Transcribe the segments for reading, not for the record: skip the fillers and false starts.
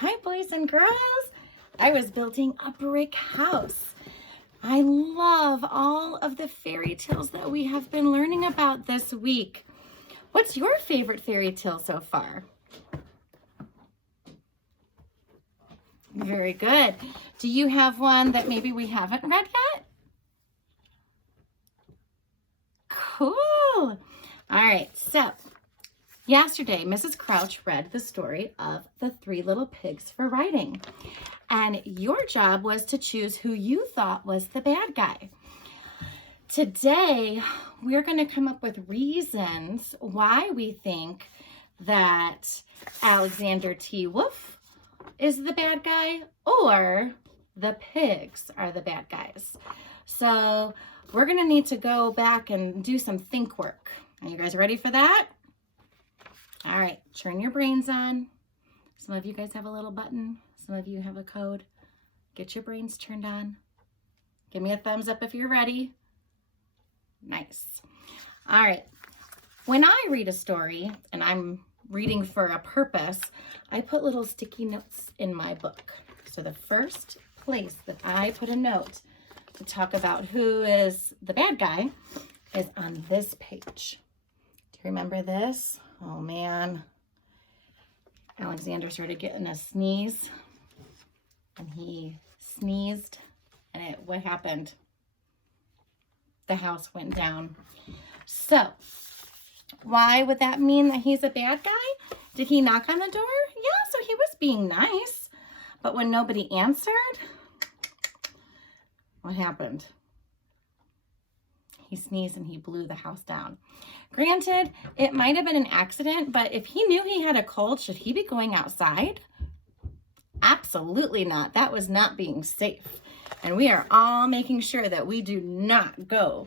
Hi, boys and girls. I was building a brick house. I love all of the fairy tales that we have been learning about this week. What's your favorite fairy tale so far? Very good. Do you have one that maybe we haven't read yet? Cool. All right, so yesterday, Mrs. Crouch read the story of the Three Little Pigs for writing. And your job was to choose who you thought was the bad guy. Today, we're going to come up with reasons why we think that Alexander T. Wolf is the bad guy or the pigs are the bad guys. So we're going to need to go back and do some think work. Are you guys ready for that? All right, turn your brains on. Some of you guys have a little button. Some of you have a code. Get your brains turned on. Give me a thumbs up if you're ready. Nice. All right. When I read a story, and I'm reading for a purpose, I put little sticky notes in my book. So the first place that I put a note to talk about who is the bad guy is on this page. Do you remember this? Oh man. Alexander started getting a sneeze. And he sneezed, and what happened? The house went down. So, why would that mean that he's a bad guy? Did he knock on the door? Yeah, so he was being nice. But when nobody answered, what happened? He sneezed and he blew the house down. Granted, it might have been an accident, but if he knew he had a cold, should he be going outside? Absolutely not. That was not being safe. And we are all making sure that we do not go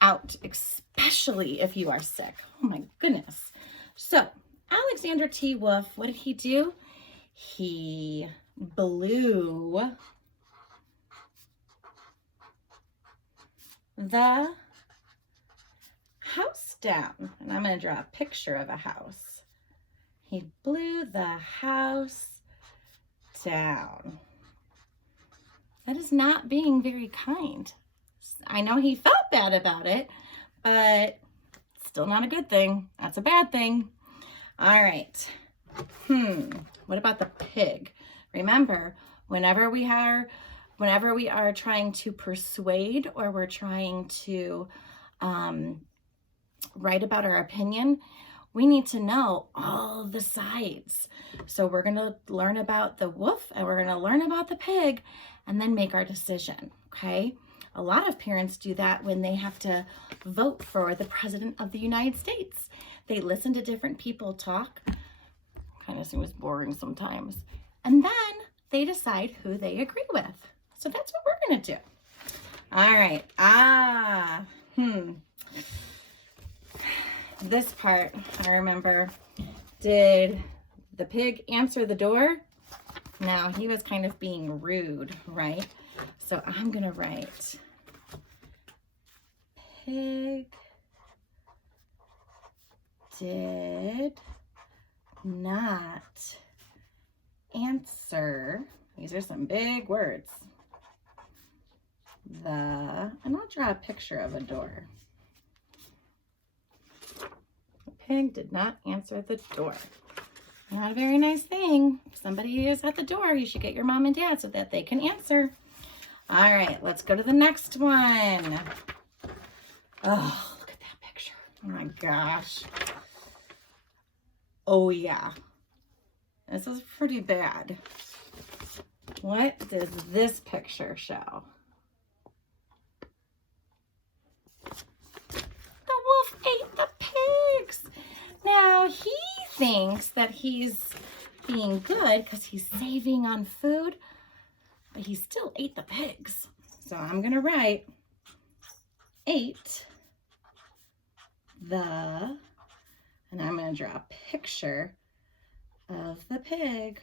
out, especially if you are sick. Oh my goodness. So, Alexander T. Wolf, what did he do? He blew the house down. And I'm going to draw a picture of a house. He blew the house down. That is not being very kind. I know he felt bad about it, but still not a good thing. That's a bad thing. All right. What about the pig? Remember, whenever we are trying to persuade or we're trying to write about our opinion, we need to know all the sides. So we're going to learn about the wolf and we're going to learn about the pig and then make our decision, okay? A lot of parents do that when they have to vote for the president of the United States. They listen to different people talk. Kind of seems boring sometimes. And then they decide who they agree with. So that's what we're going to do. All right. This part, I remember, did the pig answer the door? Now, he was kind of being rude, right? So I'm going to write, pig did not answer. These are some big words. And I'll draw a picture of a door. Pig did not answer the door. Not a very nice thing. If somebody is at the door, you should get your mom and dad so that they can answer. All right, let's go to the next one. Oh, look at that picture. Oh my gosh. Oh yeah. This is pretty bad. What does this picture show? The wolf ate the pigs. Now, he thinks that he's being good because he's saving on food, but he still ate the pigs. So I'm going to write ate the, and I'm going to draw a picture of the pig.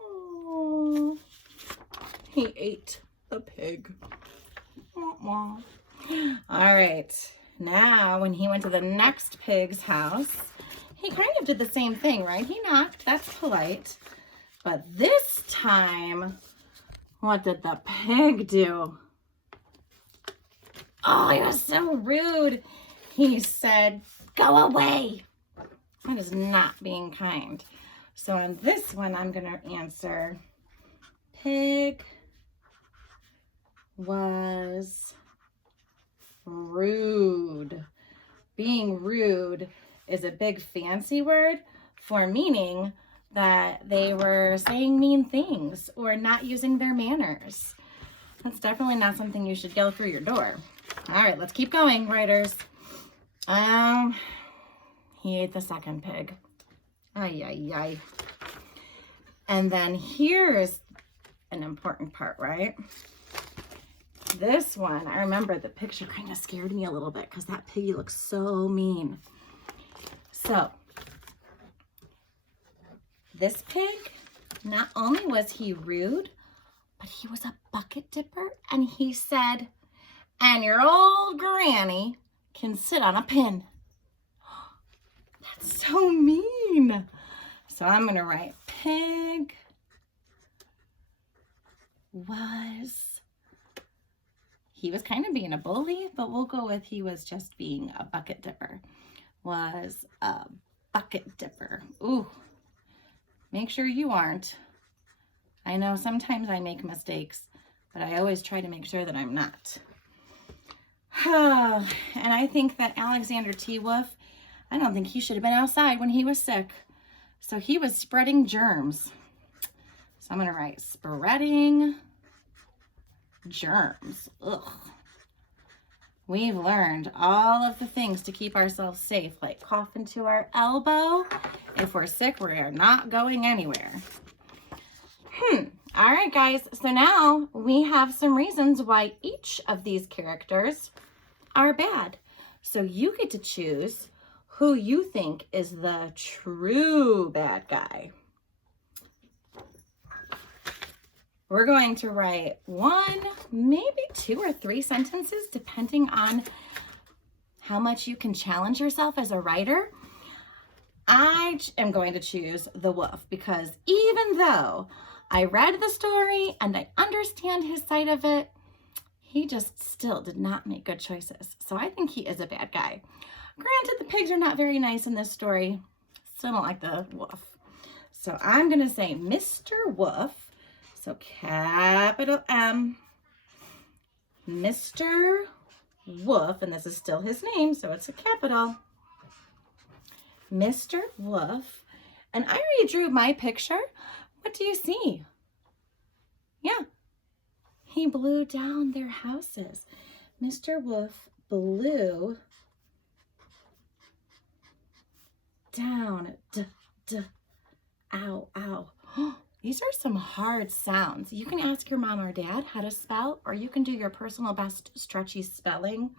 Oh, he ate the pig. All right. Now, when he went to the next pig's house, he he kind of did the same thing, right? He knocked. That's polite. But this time, what did the pig do? Oh, he was so rude. He said, go away. That is not being kind. So on this one, I'm going to answer, pig was rude. Being rude is a big fancy word for meaning that they were saying mean things or not using their manners. That's definitely not something you should yell through your door. All right, let's keep going, writers. He ate the second pig. Ay, ay, ay. And then here's an important part, right? This one, I remember the picture kind of scared me a little bit because that piggy looks so mean. So, this pig, not only was he rude, but he was a bucket dipper, and he said, and your old granny can sit on a pin. That's so mean. So I'm going to write pig was, he was kind of being a bully, but we'll go with he was just being a bucket dipper. Was a bucket dipper. Ooh, make sure you aren't. I know sometimes I make mistakes, but I always try to make sure that I'm not. And I think that Alexander T. Wolf, I don't think he should have been outside when he was sick. So he was spreading germs. So I'm going to write spreading germs. Ugh. We've learned all of the things to keep ourselves safe, like cough into our elbow. If we're sick, we are not going anywhere. All right, guys. So now we have some reasons why each of these characters are bad. So you get to choose who you think is the true bad guy. We're going to write 1, maybe 2 or 3 sentences, depending on how much you can challenge yourself as a writer. I am going to choose the wolf because even though I read the story and I understand his side of it, he just still did not make good choices. So I think he is a bad guy. Granted, the pigs are not very nice in this story. Still don't like the wolf. So I'm going to say Mr. Wolf. So capital M, Mr. Wolf, and this is still his name, so it's a capital. Mr. Wolf. And I already drew my picture. What do you see? Yeah, he blew down their houses. Mr. Wolf blew down, ow, ow. These are some hard sounds. You can ask your mom or dad how to spell, or you can do your personal best stretchy spelling.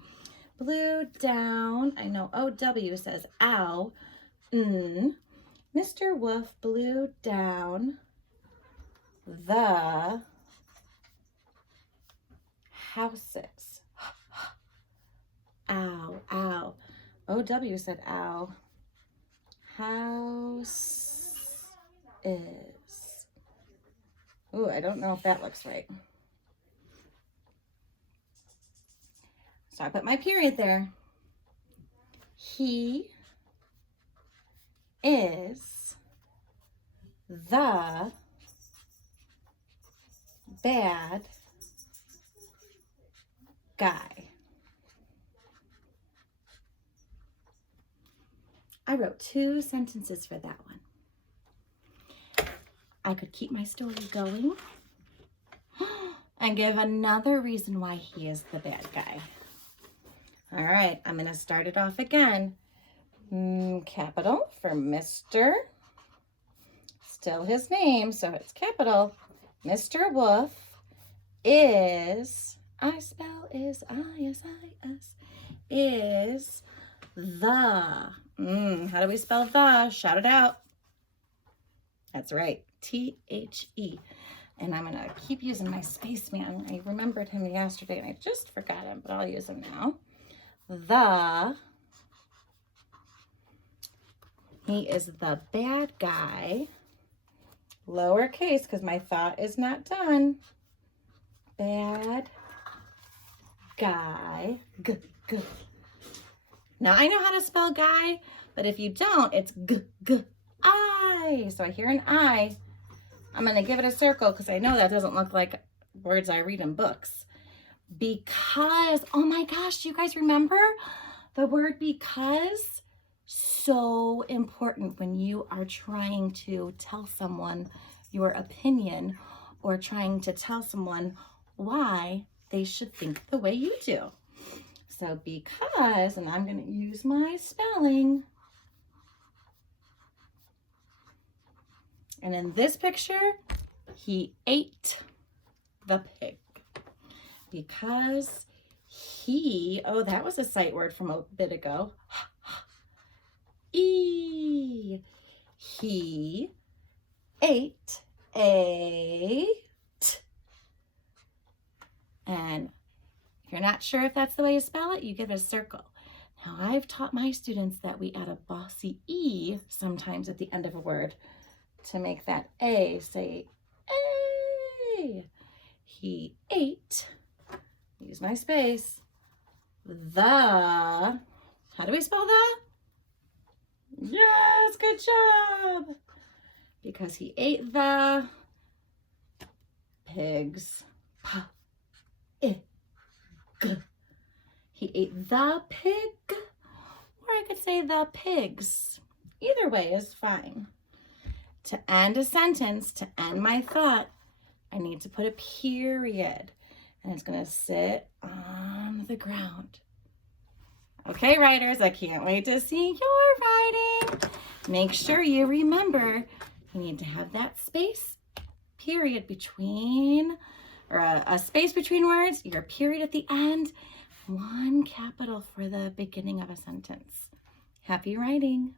Blew down, I know O-W says ow. Mr. Wolf blew down the houses. Ow, ow. O-W said ow. House is. Ooh, I don't know if that looks right. So I put my period there. He is the bad guy. I wrote 2 sentences for that one. I could keep my story going and give another reason why he is the bad guy. All right, I'm going to start it off again. Capital for Mr. Still his name, so it's capital. Mr. Wolf is, I spell is I-S-I-S, is the, how do we spell the? Shout it out. That's right. T-H-E. And I'm going to keep using my spaceman. I remembered him yesterday and I just forgot him, but I'll use him now. The He is the bad guy. Lowercase, because my thought is not done. Bad guy. G, g. Now, I know how to spell guy, but if you don't, it's g, g, I. So I hear an I. I'm going to give it a circle because I know that doesn't look like words I read in books. Because, oh my gosh, do you guys remember the word because? So important when you are trying to tell someone your opinion or trying to tell someone why they should think the way you do. So because, and I'm going to use my spelling. And in this picture, he ate the pig. Because he, oh, that was a sight word from a bit ago. He ate a and if you're not sure if that's the way you spell it, you give it a circle. Now, I've taught my students that we add a bossy E sometimes at the end of a word to make that A say A. He ate, use my space, the, how do we spell that? Yes, good job. Because he ate the pigs. P-I-G. He ate the pig, or I could say the pigs. Either way is fine. To end a sentence, to end my thought, I need to put a period, and it's going to sit on the ground. Okay, writers, I can't wait to see your writing. Make sure you remember you need to have that space, period between, or a space between words, your period at the end, one capital for the beginning of a sentence. Happy writing.